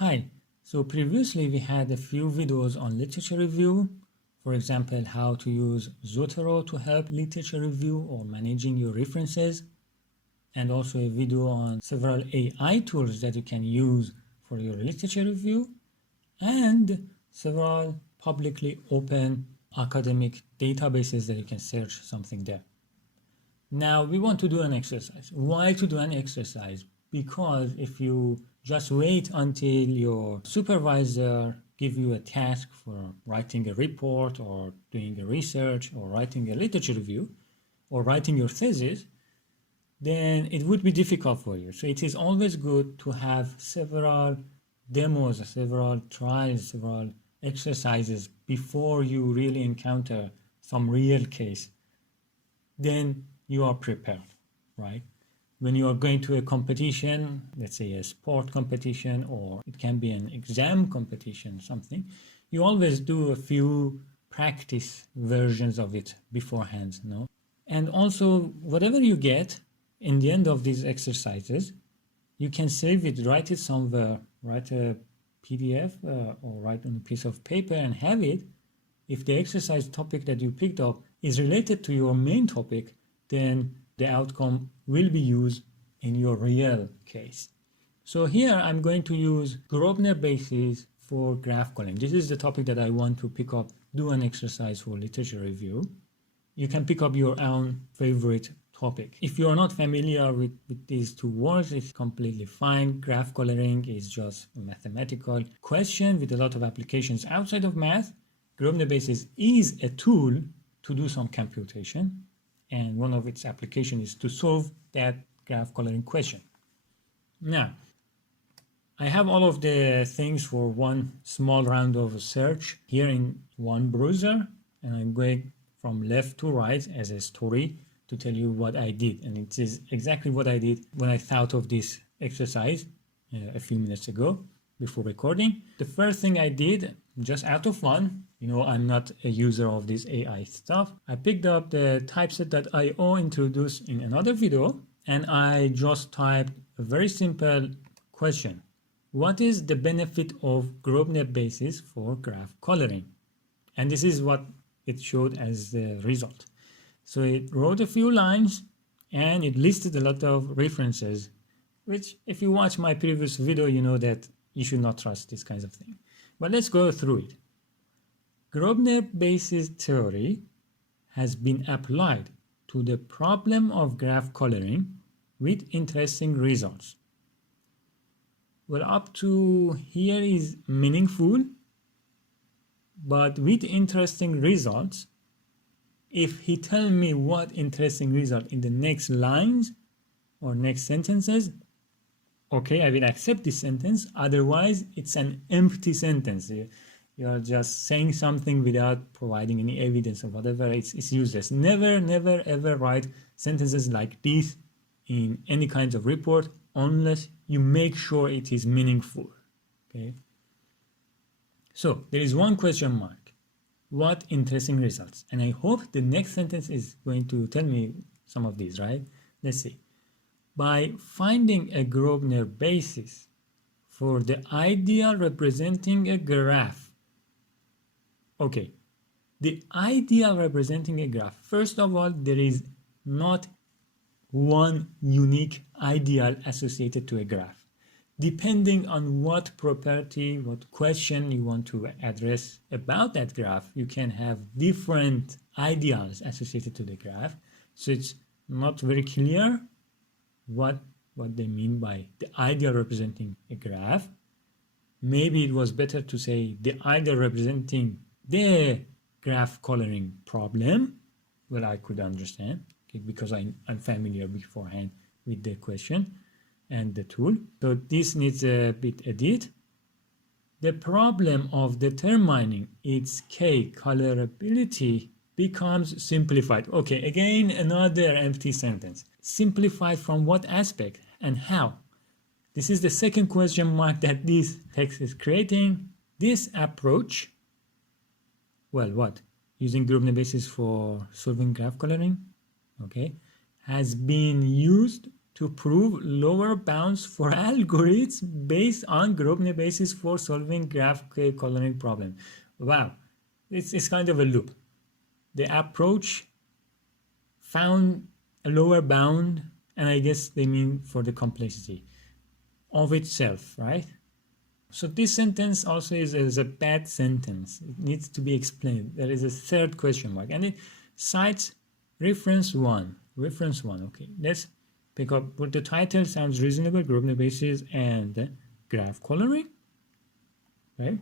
Hi, so previously we had a few videos on literature review, for example, how to use Zotero to help literature review or managing your references, and also a video on several AI tools that you can use for your literature review, and several publicly open academic databases that you can search something there. Now we want to do an exercise. Why to do an exercise? Because if you just wait until your supervisor give you a task for writing a report or doing a research or writing a literature review or writing your thesis, then it would be difficult for you. So it is always good to have several demos, several trials, several exercises before you really encounter some real case. Then you are prepared, right? When you are going to a competition, let's say a sport competition, or it can be an exam competition, something, you always do a few practice versions of it beforehand, no? And also, whatever you get in the end of these exercises, you can save it, write it somewhere, write a PDF or write on a piece of paper and have it. If the exercise topic that you picked up is related to your main topic, then the outcome will be used in your real case. So here I'm going to use Grosvenor basis for graph coloring. This is the topic that I want to pick up, do an exercise for literature review. You can pick up your own favorite topic. If you are not familiar with these two words, it's completely fine. Graph coloring is just a mathematical question with a lot of applications outside of math. Grosvenor basis is a tool to do some computation, and one of its applications is to solve that graph coloring question. Now, I have all of the things for one small round of search here in one browser, and I'm going from left to right as a story to tell you what I did. And it is exactly what I did when I thought of this exercise a few minutes ago before recording. The first thing I did, just out of fun, I'm not a user of this AI stuff. I picked up the typeset.io introduced in another video, and I just typed a very simple question. What is the benefit of Grosvenor basis for graph coloring? And this is what it showed as the result. So it wrote a few lines and it listed a lot of references, which if you watch my previous video, you know that you should not trust this kinds of thing. But let's go through it. Grosvenor basis theory has been applied to the problem of graph coloring with interesting results. Well, up to here is meaningful, but with interesting results, if he tell me what interesting result in the next lines or next sentences, okay, I will accept this sentence. Otherwise, it's an empty sentence. You are just saying something without providing any evidence or whatever. It's useless. Never, never, ever write sentences like this in any kinds of report unless you make sure it is meaningful. Okay. So there is one question mark. What interesting results? And I hope the next sentence is going to tell me some of these, right? Let's see. By finding a Grosvenor basis for the ideal representing a graph. Okay, the ideal representing a graph. First of all, there is not one unique ideal associated to a graph. Depending on what property, what question you want to address about that graph, you can have different ideals associated to the graph. So it's not very clear what they mean by the ideal representing a graph. Maybe it was better to say the ideal representing the graph coloring problem. Well, I could understand, okay, because I'm familiar beforehand with the question and the tool. So this needs a bit edit. The problem of determining its K colorability becomes simplified. Okay, again, another empty sentence. Simplified from what aspect and how? This is the second question mark that this text is creating. This approach, well, what? Using Grosvenor basis for solving graph coloring, okay, has been used to prove lower bounds for algorithms based on Grobner basis for solving graph coloring problem. Wow, it's kind of a loop. The approach found a lower bound, and I guess they mean for the complexity of itself, right? So this sentence also is a bad sentence. It needs to be explained. There is a third question mark, and it cites reference one. Reference one. Okay, let's pick up what the title sounds reasonable: Grobner basis and graph coloring. Right?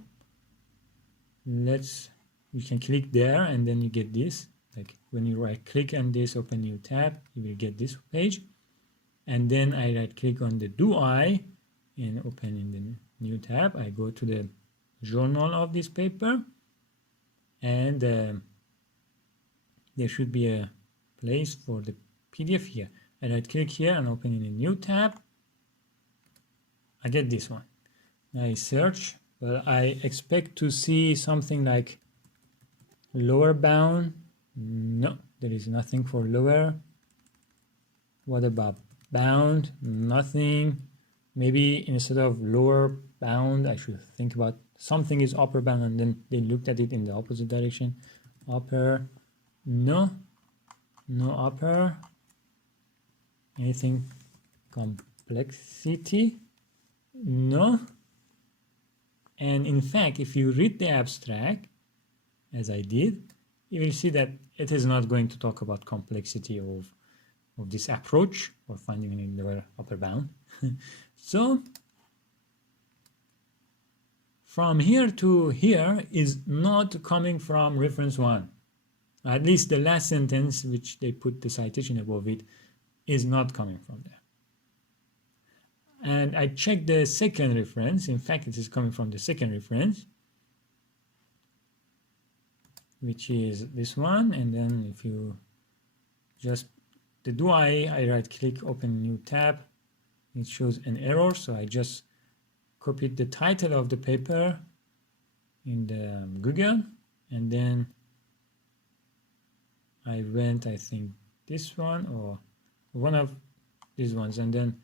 You can click there, and then you get this. Like when you right click on this, open new tab, you will get this page. And then I right click on the do I and open in the new tab. I go to the journal of this paper, and there should be a place for the PDF here. I right click here and open in a new tab. I get this one. I search, but I expect to see something like lower bound. No, there is nothing for lower. What about bound? Nothing. Maybe instead of lower bound, I should think about something is upper bound, and then they looked at it in the opposite direction. Upper, no upper. Anything complexity? No. And in fact, if you read the abstract, as I did, you will see that it is not going to talk about complexity of this approach or finding any lower upper bound. So from here to here is not coming from reference one. At least the last sentence, which they put the citation above it, is not coming from there. And I checked the second reference. In fact, it is coming from the second reference, which is this one. And then if you just the do I right click, open new tab, it shows an error. So I just copied the title of the paper in the Google, and then I went, I think this one or one of these ones, and then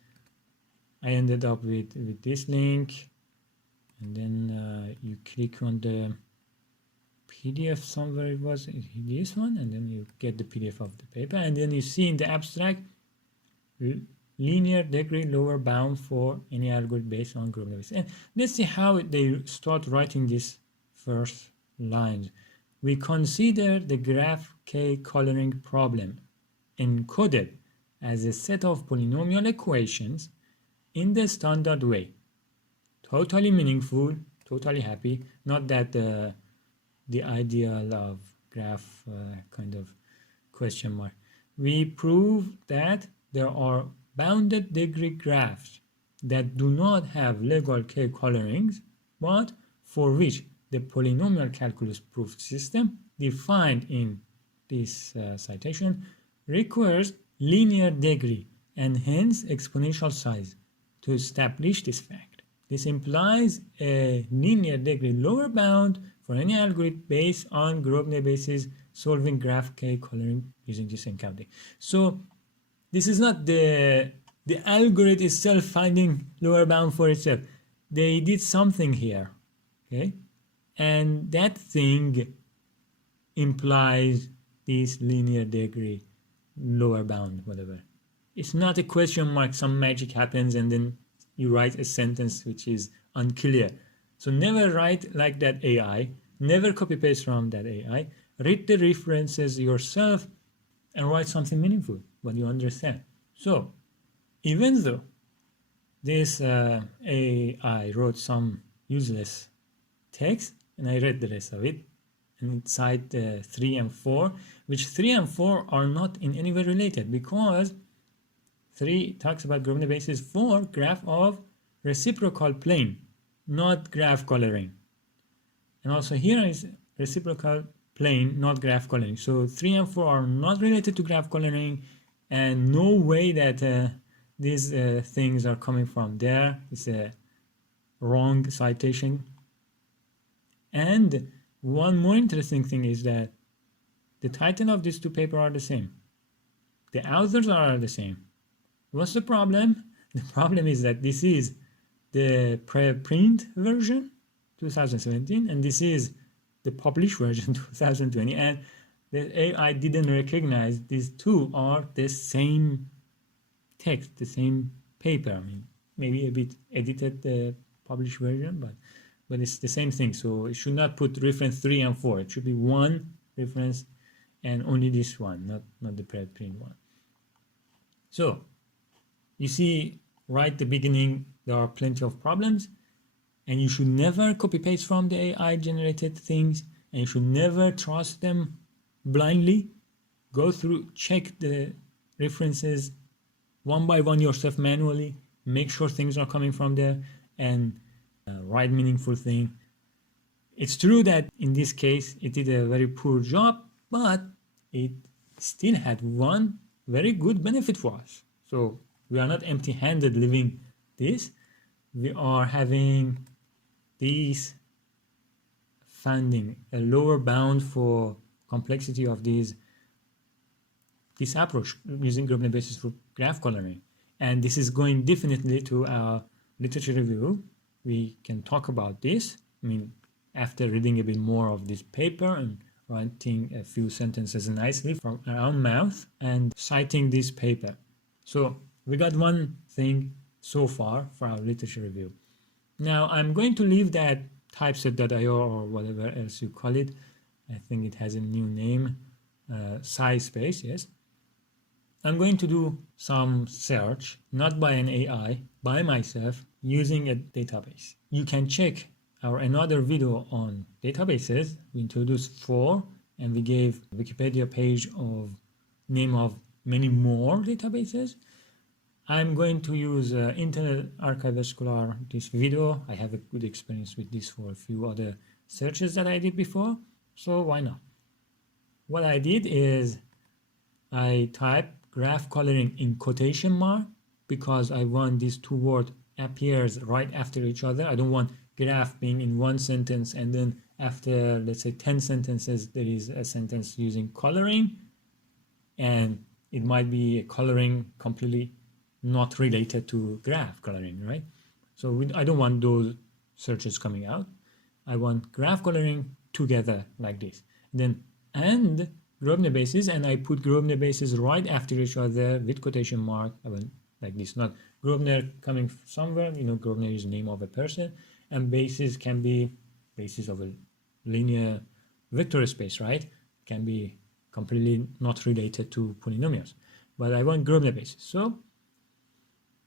I ended up with this link, and then you click on the PDF somewhere, it was this one, and then you get the PDF of the paper, and then you see in the abstract linear degree lower bound for any algorithm based on Grobner basis. And let's see how they start writing this first line. We consider the graph K coloring problem encoded as a set of polynomial equations in the standard way. Totally meaningful, totally happy. Not that the ideal of graph kind of question mark. We prove that there are bounded degree graphs that do not have legal K colorings, but for which the polynomial calculus proof system defined in this citation requires linear degree and hence exponential size to establish this fact. This implies a linear degree lower bound for any algorithm based on Grobner basis solving graph K coloring using this encoding. So this is not the algorithm itself finding lower bound for itself. They did something here, okay? And that thing implies this linear degree lower bound, whatever. It's not a question mark, some magic happens and then you write a sentence which is unclear. So never write like that AI, never copy paste from that AI. Read the references yourself and write something meaningful, what you understand. So even though this AI wrote some useless text, and I read the rest of it, and it's side 3 and 4, which 3 and 4 are not in any way related, because 3 talks about Grobner basis for graph of reciprocal plane, not graph coloring. And also here is reciprocal plane, not graph coloring. So 3 and 4 are not related to graph coloring, and no way that these things are coming from there. It's a wrong citation. And one more interesting thing is that the title of these two papers are the same. The authors are the same. What's the problem? The problem is that this is the preprint version 2017 and this is the published version 2020, and the AI didn't recognize these two are the same text, the same paper. I mean, maybe a bit edited the published version, but it's the same thing. So it should not put reference 3 and 4. It should be one reference and only this one, not the preprint one. So you see right at the beginning there are plenty of problems, and you should never copy paste from the AI generated things, and you should never trust them blindly. Go through, check the references one by one yourself manually, make sure things are coming from there, and write meaningful thing. It's true that in this case it did a very poor job, but it still had one very good benefit for us. So we are not empty-handed leaving this. We are having these finding a lower bound for complexity of this approach using group basis for graph coloring. And this is going definitely to our literature review. We can talk about this. I mean, after reading a bit more of this paper and writing a few sentences nicely from our own mouth and citing this paper. So we got one thing so far for our literature review. Now I'm going to leave that typeset.io or whatever else you call it. I think it has a new name, SciSpace, yes. I'm going to do some search, not by an AI, by myself, using a database. You can check our another video on databases. We introduced 4 and we gave Wikipedia page of name of many more databases. I'm going to use Internet Archive Scholar this video. I have a good experience with this for a few other searches that I did before, so why not? What I did is I typed graph coloring in quotation mark because I want these two words appears right after each other. I don't want graph being in one sentence and then after, let's say, 10 sentences there is a sentence using coloring, and it might be a coloring completely not related to graph coloring, right? So I don't want those searches coming out. I want graph coloring together like this. Then and Grosvenor basis, and I put Grosvenor basis right after each other with quotation mark. I went like this, not Grosvenor coming somewhere. You know, Grosvenor is the name of a person, and basis can be basis of a linear vector space, right? Can be completely not related to polynomials, but I want Grosvenor basis. So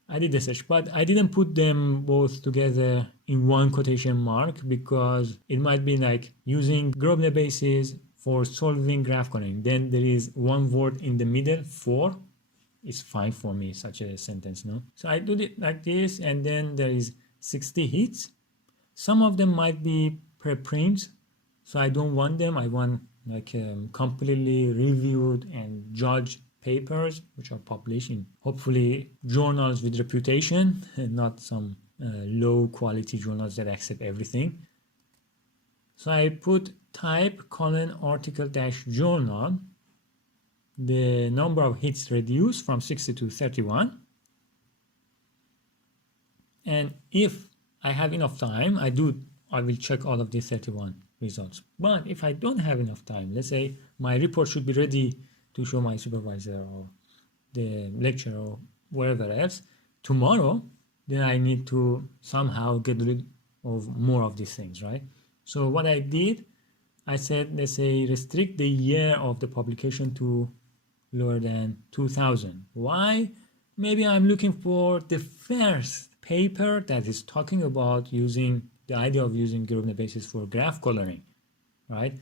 I did the search, but I didn't put them both together in one quotation mark because it might be like using Grosvenor basis for solving graph coloring. Then there is one word in the middle, for. It's fine for me, such a sentence, no? So I do it like this, and then there is 60 hits. Some of them might be preprints, so I don't want them. I want like completely reviewed and judged papers which are published in hopefully journals with reputation and not some low quality journals that accept everything. So I put type article journal. The number of hits reduced from 60 to 31, and if I have enough time, I will check all of these 31 results. But if I don't have enough time, let's say my report should be ready to show my supervisor or the lecturer or wherever else tomorrow, then I need to somehow get rid of more of these things, right? So what I did, I said, let's say restrict the year of the publication to lower than 2000. Why? Maybe I'm looking for the first paper that is talking about using the idea of using Grosvenor basis for graph coloring, right?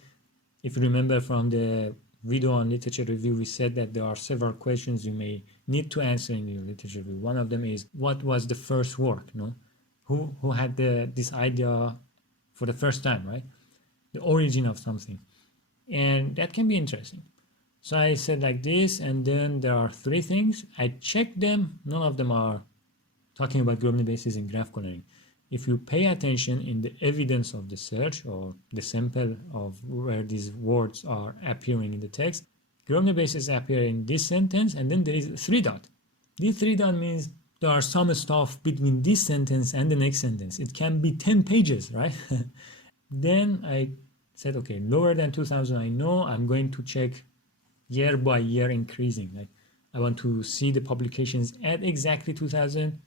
If you remember from the video on literature review, we said that there are several questions you may need to answer in your literature review. One of them is, what was the first work? No, who had this idea for the first time, right? The origin of something, and that can be interesting. So I said like this, and then there are 3 things. I checked them. None of them are talking about Grosvenor basis in graph coloring. If you pay attention in the evidence of the search or the sample of where these words are appearing in the text, Grosvenor basis appear in this sentence, and then there is 3 dots. This three dot means there are some stuff between this sentence and the next sentence. It can be 10 pages, right? Then I said, okay, lower than 2000, I know I'm going to check year by year increasing. Like I want to see the publications at exactly 2000.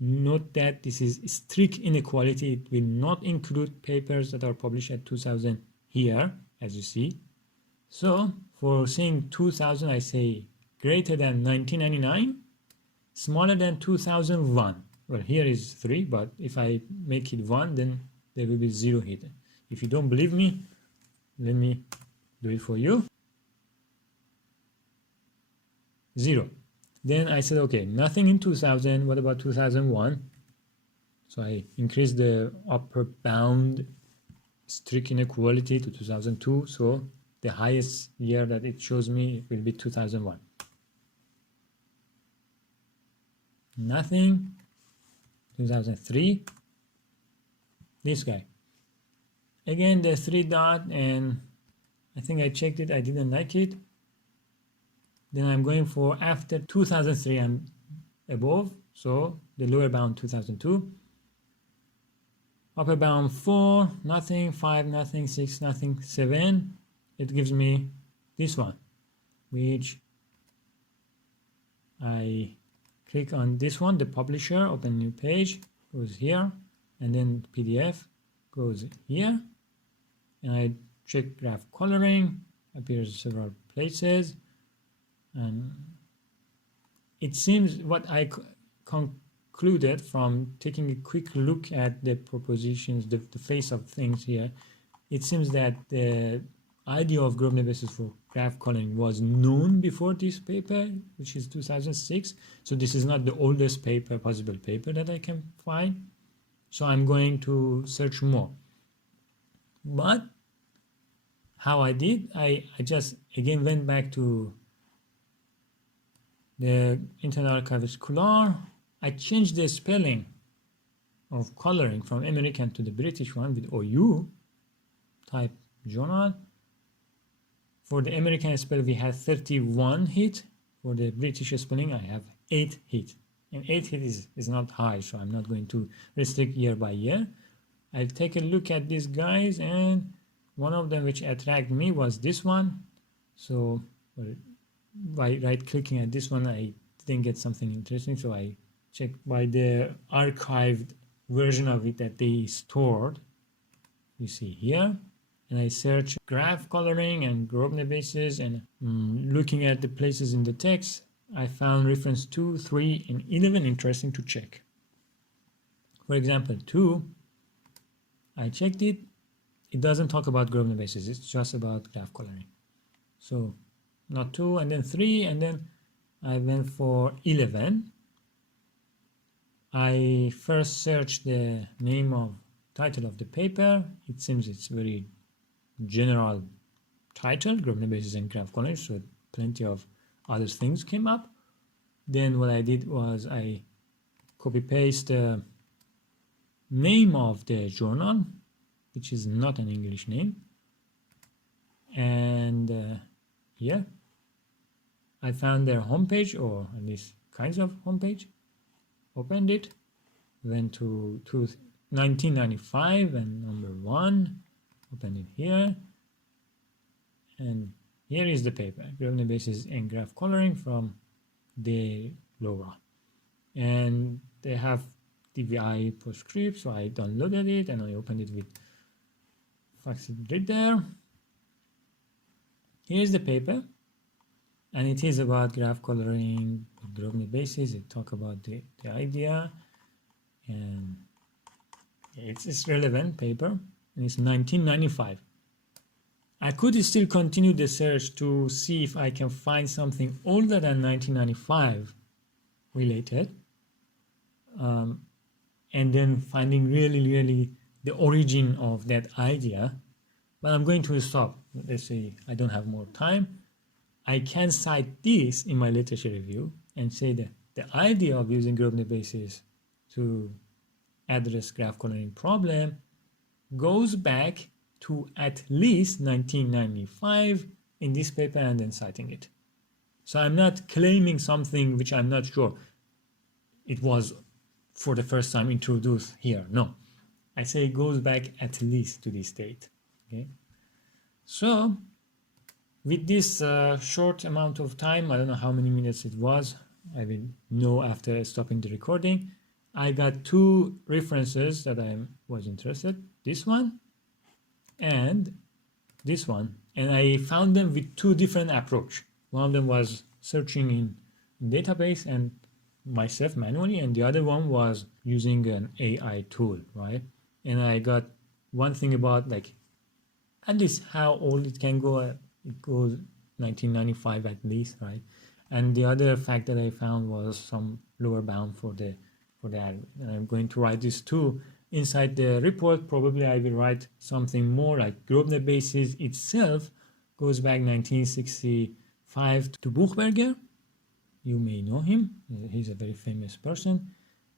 Note that this is strict inequality. It will not include papers that are published at 2000 here, as you see. So for saying 2000, I say greater than 1999, smaller than 2001. Well, here is 3, but if I make it 1, then there will be 0 hidden. If you don't believe me, let me do it for you. 0. Then I said, okay, nothing in 2000. What about 2001? So I increased the upper bound strict inequality to 2002. So the highest year that it shows me will be 2001. Nothing. 2003. This guy. Again, the 3 dot, and I think I checked it. I didn't like it. Then I'm going for after 2003 and above. So the lower bound 2002. Upper bound 4, nothing. 5, nothing. 6, nothing. 7. It gives me this one, which I click on this one, the publisher, open new page, goes here, and then PDF goes here, and I check graph coloring, appears several places, and it seems what I concluded from taking a quick look at the propositions, the face of things here, it seems that the idea of Grosvenor basis for graph coloring was known before this paper, which is 2006. So this is not the oldest paper, possible paper that I can find. So I'm going to search more. But how I did, I just again went back to the Internet Archive Scholar. I changed the spelling of coloring from American to the British one with OU type journal. For the American spelling, we had 31 hit. For the British spelling, I have 8 hit. And 8 hit is not high, so I'm not going to restrict year by year. I'll take a look at these guys, and one of them which attracted me was this one. So by right-clicking at this one, I didn't get something interesting, so I checked by the archived version of it that they stored. You see here. And I search graph coloring and Grosvenor basis, and looking at the places in the text, I found reference 2, 3, and 11 interesting to check. For example, 2, I checked it. It doesn't talk about Grosvenor basis. It's just about graph coloring. So not 2, and then 3, and then I went for 11. I first searched the title of the paper. It seems it's very general title, Grosvenor basis and graph coloring, so plenty of other things came up. Then what I did was I copy paste the name of the journal, which is not an English name, and here I found their homepage, or at least kinds of homepage, opened it, went to 1995 and number 1, open it here, and here is the paper, Grosvenor basis and graph coloring from De Laura, and they have DVI postscript, so I downloaded it and I opened it with Foxit Reader. Here's the paper, and it is about graph coloring, Grosvenor basis. It talks about the idea, and it's relevant paper. And it's 1995. I could still continue the search to see if I can find something older than 1995 related, and then finding really the origin of that idea. But I'm going to stop. Let's say I don't have more time. I can cite this in my literature review and say that the idea of using Grosvenor basis to address graph coloring problem goes back to at least 1995 in this paper, and then citing it. So I'm not claiming something which I'm not sure. it was for the first time introduced here. No, I say it goes back at least to this date. Okay, so with this short amount of time, I don't know how many minutes it was, I will know after stopping the recording. I got two references that I was interested, this one and this one, and I found them with two different approach. One of them was searching in database and myself manually, and the other one was using an AI tool, right? And I got one thing about like at least how old it can go. It goes 1995 at least, right? And the other fact that I found was some lower bound for the and I'm going to write this too inside the report. Probably I will write something more like Grosvenor basis itself goes back 1965 to Buchberger. You may know him. He's a very famous person.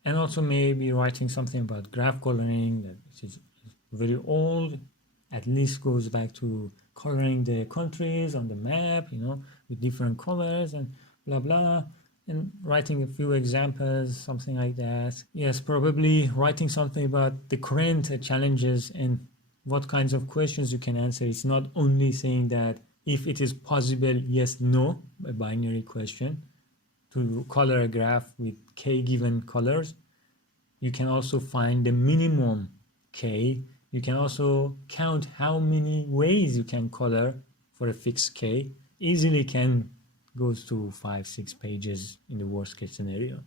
And also maybe writing something about graph coloring that is very old, at least goes back to coloring the countries on the map, you know, with different colors and blah, blah. And writing a few examples, something like that. Yes, probably writing something about the current challenges and what kinds of questions you can answer. It's not only saying that if it is possible, yes, no, a binary question, to color a graph with k given colors. You can also find the minimum k. You can also count how many ways you can color for a fixed k. Easily can goes to 5-6 pages in the worst case scenario.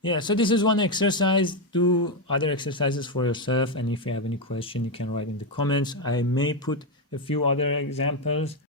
Yeah, so this is one exercise. Do other exercises for yourself, and if you have any question you can write in the comments. I may put a few other examples